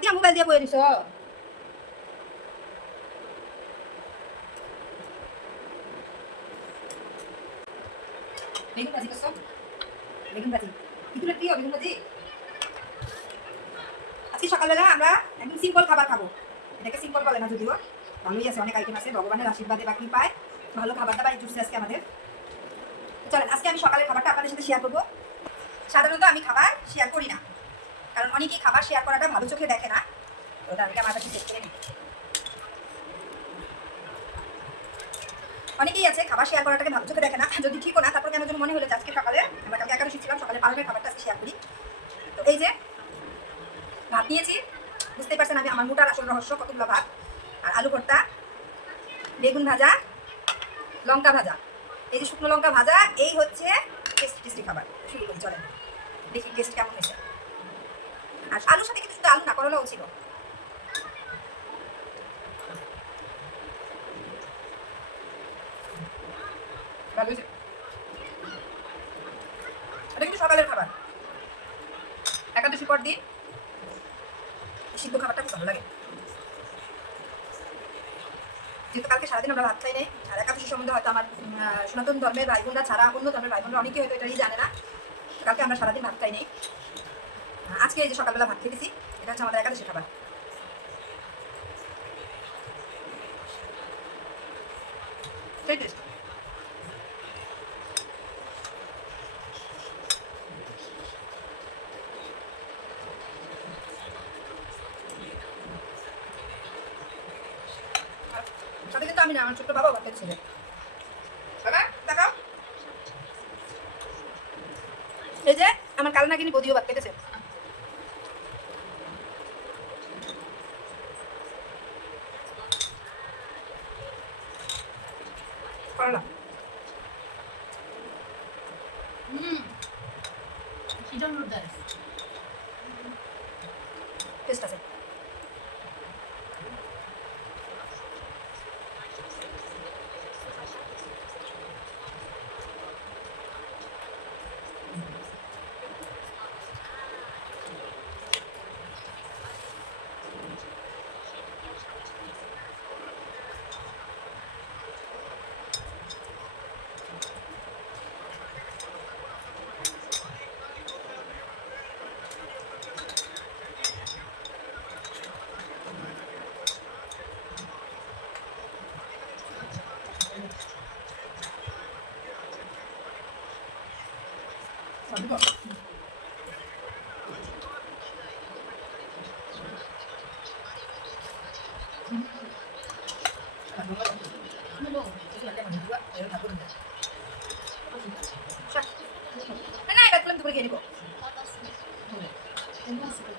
দিয়া মোবাইল দিয়ে বয়ে দিছ বেগুন ভাজি করছ বেগুন ভাজি আজকে সকালবেলা আমরা একদম সিম্পল খাবার খাব এটাকে সিম্পল বলে না যদিও ভালোই আছে অনেক আইটেম আছে ভগবানের আশীর্বাদে বাকি পায় ভালো খাবার দাবার জুটছে আজকে আমাদের চলেন আজকে আমি সকালের খাবারটা আপনাদের সাথে শেয়ার করব সাধারণত আমি খাবার শেয়ার করি না কারণ অনেকেই খাবার শেয়ার করাটা ভালো চোখে দেখে না। আমি আমার কাছে অনেকেই আছে খাবার শেয়ার করাটাকে ভালো চোখে দেখে না। যদি ঠিকও না, তারপর কেন মনে হলো আজকে সকালে আমরা কালকে একাদশী ছিলাম, সকালে পালনের খাবারটা শেয়ার করি। তো এই যে, ভাত নিয়েছি। বুঝতেই পারছেন আমি আমার মোটার আসল রহস্য, কতগুলো ভাত। আর আলু ভর্তা, বেগুন ভাজা, লঙ্কা ভাজা। এই যে শুকনো লঙ্কা ভাজা, এই হচ্ছে টেস্টি টেস্টি খাবার। শুরু করি, চলেন। দেখি টেস্ট কেমন হয়েছে। আর আলুর সাথে কিন্তু আলু না, করলাও ছিল। এটা কিন্তু সকালের খাবার। একাদশী পর দিন সিদ্ধ খাবারটা খুব ভালো লাগে। যেহেতু কালকে সারাদিন আমরা ভাত খাই নাই, আর একাদশী সম্বন্ধে হয়তো আমার সনাতন ধর্মের ভাই বোনরা ছাড়া অন্য ধর্মের ভাই বোনরা অনেকে হয়তো এটাই জানে না। কালকে আমরা সারাদিন ভাত খাই নাই। আজকে এই যে সকালবেলা ভাত খেতেছি, এটা হচ্ছে আমাদের একাদশী খাবার। সাথে কিন্তু আমি আমার ছোট্ট বাবা ভাত ছেলে। বাবা, দেখাও। এই যে, আমার কাল নাকিনি বদিও ভাত কেটেছে Mm. She don't know this. Test আছে সবই Kenapa kalian tuh pergi nih kok? Terima kasih.